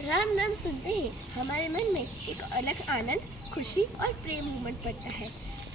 राम नाम सुनते ही हमारे मन में एक अलग आनंद, खुशी और प्रेम उमड़ पड़ता है।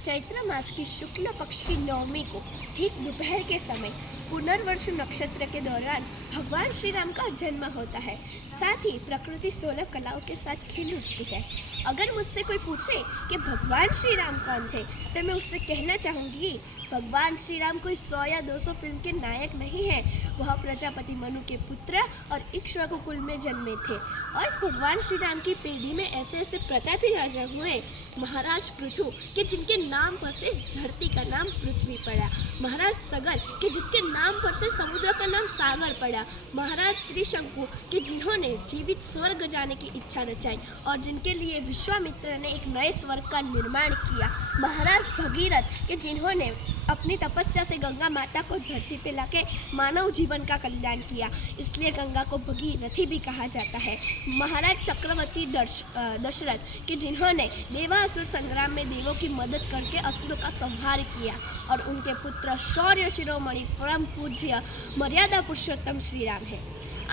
चैत्र मास की शुक्ल पक्ष की नवमी को ठीक दोपहर के समय पुनर्वसु नक्षत्र के दौरान भगवान श्री राम का जन्म होता है। साथ ही प्रकृति 16 कलाओं के साथ खिल उठती है। अगर मुझसे कोई पूछे कि भगवान श्री राम कौन थे, तो मैं उससे कहना चाहूँगी, भगवान श्री राम कोई 100 या 200 फिल्म के नायक नहीं है। वह प्रजापति मनु के पुत्र और इक्ष्वाकु कुल में जन्मे थे। और भगवान श्री राम की पीढ़ी में ऐसे ऐसे प्रतापी राजा हुए, महाराज पृथु के जिनके नाम पर से धरती का नाम पृथ्वी पड़ा, महाराज सगर के जिसके नाम पर से समुद्र का नाम सागर पड़ा, महाराज त्रिशंकु के जिन्होंने जीवित स्वर्ग जाने की इच्छा रचाई और जिनके लिए विश्वामित्र ने एक नए स्वर्ग का निर्माण किया, महाराज भगीरथ के जिन्होंने अपनी तपस्या से गंगा माता को धरती पे लाके मानव जीवन का कल्याण किया, इसलिए गंगा को भगीरथी भी कहा जाता है, महाराज चक्रवर्ती दशरथ के जिन्होंने देवासुर संग्राम में देवों की मदद करके असुरों का संहार किया, और उनके पुत्र शौर्य शिरोमणि परम पूज्य मर्यादा पुरुषोत्तम श्री राम है।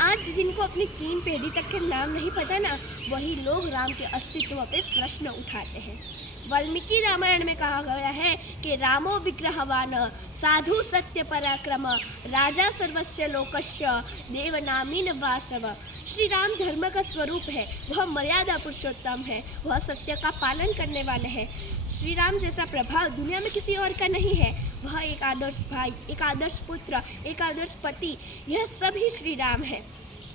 आज जिनको अपनी 3 पीढ़ी तक के नाम नहीं पता ना, वही लोग राम के अस्तित्व पे प्रश्न उठाते हैं। वाल्मीकि रामायण में कहा गया है कि रामो विग्रहवान साधु सत्य पराक्रम राजा सर्वस्य लोकस्य देवनामीन वासव। श्री राम धर्म का स्वरूप है, वह मर्यादा पुरुषोत्तम है, वह सत्य का पालन करने वाले हैं। श्री राम जैसा प्रभाव दुनिया में किसी और का नहीं है। वह एक आदर्श भाई, एक आदर्श पुत्र, एक आदर्श पति, यह सब ही श्री राम है।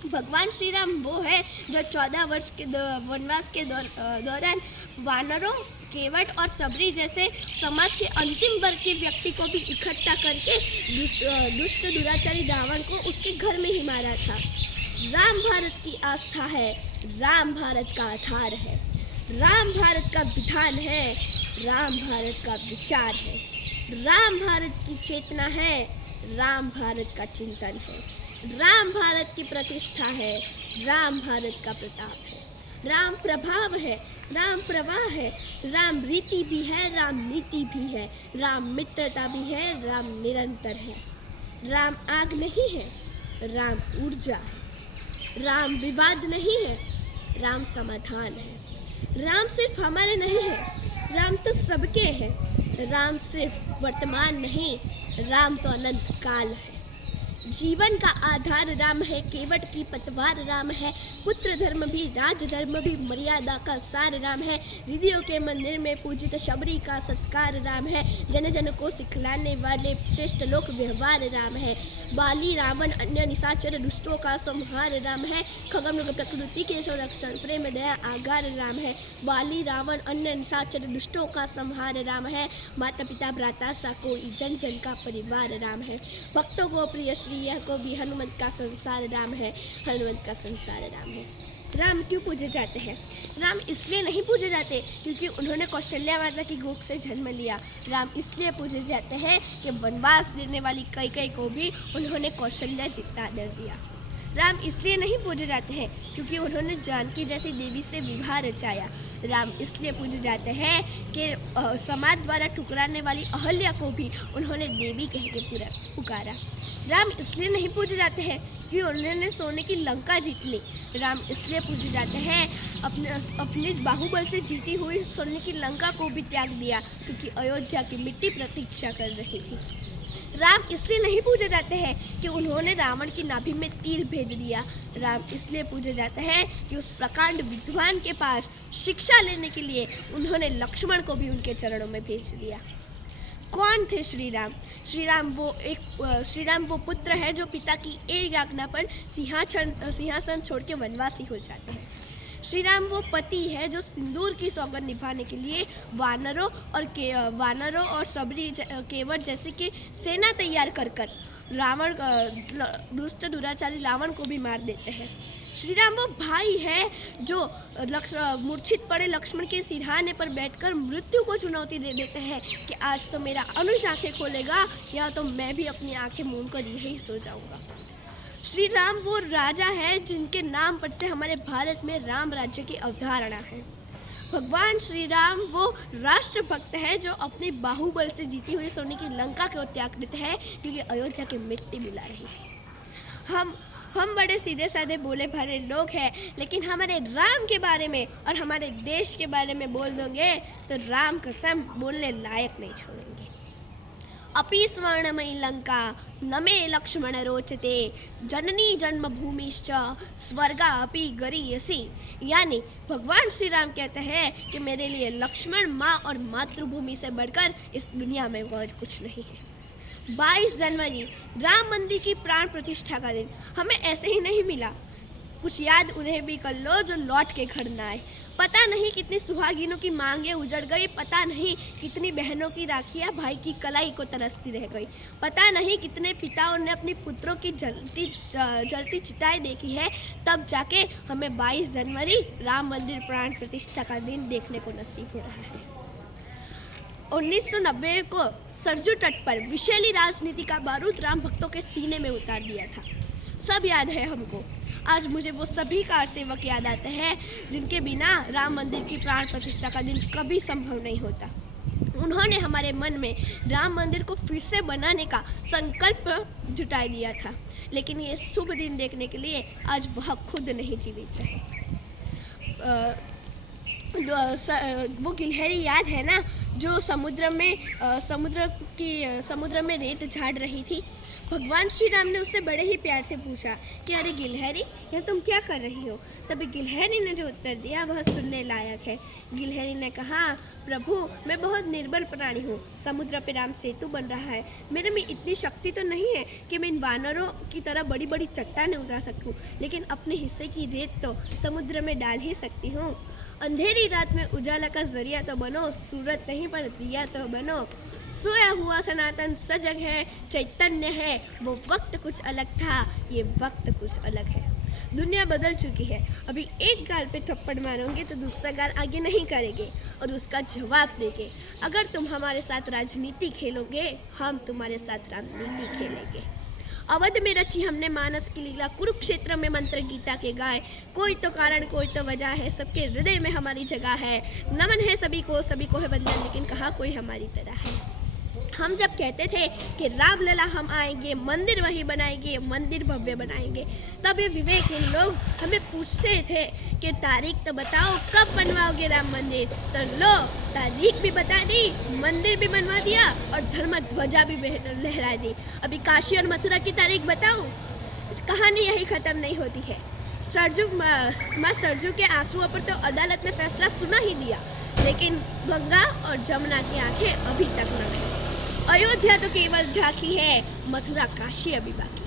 भगवान श्री राम वो है जो 14 वर्ष के वनवास के दौरान वानरों, केवट और सबरी जैसे समाज के अंतिम वर्ग के व्यक्ति को भी इकट्ठा करके दुष्ट दुराचारी रावण को उसके घर में ही मारा था। राम भारत की आस्था है, राम भारत का आधार है, राम भारत का विधान है, राम भारत का विचार है, राम भारत की चेतना है, राम भारत का चिंतन है, राम भारत की प्रतिष्ठा है, राम भारत का प्रताप है, राम प्रभाव है, राम प्रवाह है, राम रीति भी है, राम नीति भी है, राम मित्रता भी है, राम निरंतर है, राम आग नहीं है, राम ऊर्जा है, राम विवाद नहीं है, राम समाधान है, राम सिर्फ हमारे नहीं है, राम तो सबके है, राम सिर्फ वर्तमान नहीं, राम तो अनंत काल है। जीवन का आधार राम है, केवट की पतवार राम है, पुत्र धर्म भी राज धर्म भी मर्यादा का सार राम है, हृदयों के मंदिर में पूजित शबरी का सत्कार राम है, जन जन को सिखलाने वाले श्रेष्ठ लोक व्यवहार राम है, बाली रावण अन्य निशाचर दुष्टों का संहार राम है, खगमृग प्रकृति के संरक्षण प्रेम दया आगार राम है, बाली रावण अन्य निशाचर दुष्टों का संहार राम है, माता पिता भ्राता सा कोई जन जन का परिवार राम है, भक्तों को प्रिय श्री यह को भी हनुमत का संसार राम है, हनुमत का संसार राम है। राम क्यों पूजे जाते हैं? राम इसलिए नहीं पूजे जाते क्योंकि उन्होंने कौशल्या माता की गोद से जन्म लिया। राम इसलिए पूजे जाते हैं कि वनवास देने वाली कैकेयी को भी उन्होंने कौशल्या जितना आदर दिया। राम इसलिए नहीं पूजे जाते हैं क्योंकि उन्होंने जानकी जैसी देवी से विवाह रचाया। राम इसलिए पूजे जाते हैं कि समाज द्वारा ठुकराने वाली अहल्या को भी उन्होंने देवी कह के पुकारा। राम इसलिए नहीं पूजे जाते हैं कि उन्होंने सोने की लंका जीत ली। राम इसलिए पूजे जाते हैं अपने बाहुबल से जीती हुई सोने की लंका को भी त्याग दिया क्योंकि अयोध्या की मिट्टी प्रतीक्षा कर रही थी। राम इसलिए नहीं पूजे जाते हैं कि उन्होंने रावण की नाभि में तीर भेज दिया। राम इसलिए पूजे जाते हैं कि उस प्रकांड विद्वान के पास शिक्षा लेने के लिए उन्होंने लक्ष्मण को भी उनके चरणों में भेज दिया। कौन थे श्री राम? श्री राम वो पुत्र है जो पिता की एक आज्ञा पर सिंहासन छोड़ के वनवासी हो जाते हैं। श्री राम वो पति है जो सिंदूर की सौगंध निभाने के लिए वानरों और सबरी केवट जैसे कि सेना तैयार कर रावण दुष्ट दुराचारी रावण को भी मार देते हैं। श्री राम वो भाई है जो मूर्छित पड़े लक्ष्मण के सिरहाने पर बैठकर मृत्यु को चुनौती दे देते हैं कि आज तो मेरा अनुज आंखें खोलेगा या तो मैं भी अपनी आंखें मूंद कर यही सो जाऊंगा। श्री राम वो राजा है जिनके नाम पर से हमारे भारत में राम राज्य की अवधारणा है। भगवान श्री राम वो राष्ट्रभक्त है जो अपनी बाहुबल से जीती हुई सोने की लंका को त्याग देते हैं क्योंकि अयोध्या की मिट्टी मिला रही है। हम बड़े सीधे साधे भोले भाले लोग हैं, लेकिन हमारे राम के बारे में और हमारे देश के बारे में बोल दोगे तो राम कसम बोलने लायक नहीं छोड़ेंगे। अपि स्वर्णमयी लंका न मे लक्ष्मण रोचते, जननी जन्मभूमिश्च स्वर्गा अपि गरीयसी। यानी भगवान श्री राम कहते हैं कि मेरे लिए लक्ष्मण, माँ और मातृभूमि से बढ़कर इस दुनिया में और कुछ नहीं है। 22 जनवरी राम मंदिर की प्राण प्रतिष्ठा का दिन हमें ऐसे ही नहीं मिला। कुछ याद उन्हें भी कर लो जो लौट के घर न आए। पता नहीं कितनी सुहागिनों की मांगें उजड़ गई, पता नहीं कितनी बहनों की राखियां भाई की कलाई को तरसती रह गई, पता नहीं कितने पिताओं ने अपने पुत्रों की जलती चिताएं देखी है। तब जाके हमें 22 जनवरी राम मंदिर प्राण प्रतिष्ठा का दिन देखने को नसीब हो रहा है। 1990 को सरजू तट पर विषैली राजनीति का बारूद राम भक्तों के सीने में उतार दिया था। सब याद है हमको। आज मुझे वो सभी कार सेवक याद आते हैं जिनके बिना राम मंदिर की प्राण प्रतिष्ठा का दिन कभी संभव नहीं होता। उन्होंने हमारे मन में राम मंदिर को फिर से बनाने का संकल्प जुटा दिया था, लेकिन ये शुभ दिन देखने के लिए आज वह खुद नहीं जीवित रहे। वो गिलहरी याद है ना, जो समुद्र में रेत झाड़ रही थी। भगवान श्री राम ने उससे बड़े ही प्यार से पूछा कि अरे गिलहरी, यह तुम क्या कर रही हो? तभी गिलहरी ने जो उत्तर दिया वह सुनने लायक है। गिलहरी ने कहा, प्रभु मैं बहुत निर्बल प्राणी हूँ, समुद्र पे राम सेतु बन रहा है, मेरे में इतनी शक्ति तो नहीं है कि मैं इन वानरों की तरह बड़ी बड़ी चट्टानें उतार सकूँ, लेकिन अपने हिस्से की रेत तो समुद्र में डाल ही सकती हूँ। अंधेरी रात में उजाला का जरिया तो बनो, सूरत नहीं पर दिया तो बनो। सोया हुआ सनातन सजग है, चैतन्य है, वो वक्त कुछ अलग था, ये वक्त कुछ अलग है। दुनिया बदल चुकी है। अभी एक गाल पे थप्पड़ मारोगे तो दूसरा गाल आगे नहीं करेंगे और उसका जवाब देंगे। अगर तुम हमारे साथ राजनीति खेलोगे, हम तुम्हारे साथ राजनीति खेलेंगे। अवध में रची हमने मानस की लीला, कुरुक्षेत्र में मंत्र गीता के गाए। कोई तो कारण कोई तो वजह है, सबके हृदय में हमारी जगह है। नमन है सभी को है वंदन, लेकिन कहाँ कोई हमारी तरह है। हम जब कहते थे कि राम लला हम आएंगे, मंदिर वही बनाएंगे, मंदिर भव्य बनाएंगे, तब ये विवेकहीन लोग हमें पूछते थे कि तारीख तो बताओ कब बनवाओगे राम मंदिर। तो लो, तारीख भी बता दी, मंदिर भी बनवा दिया और धर्म ध्वजा भी लहरा दी। अभी काशी और मथुरा की तारीख बताओ। कहानी यही ख़त्म नहीं होती है। माँ सरजू के आंसुओं पर तो अदालत ने फैसला सुना ही दिया, लेकिन गंगा और जमुना की आंखें अभी तक न गई। अयोध्या तो केवल झांकी है, मथुरा काशी अभी बाकी।